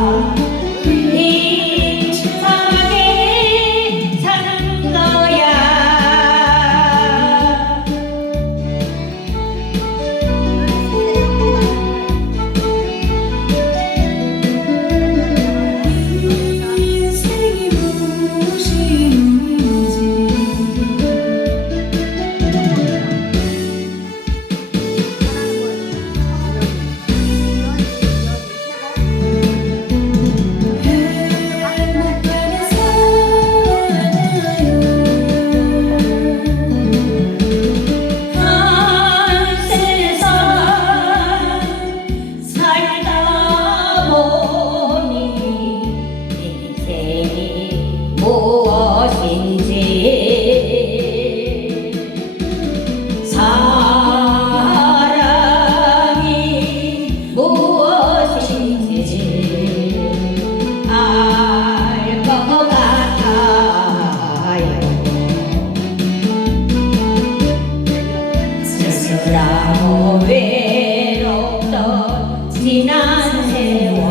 세 지난 세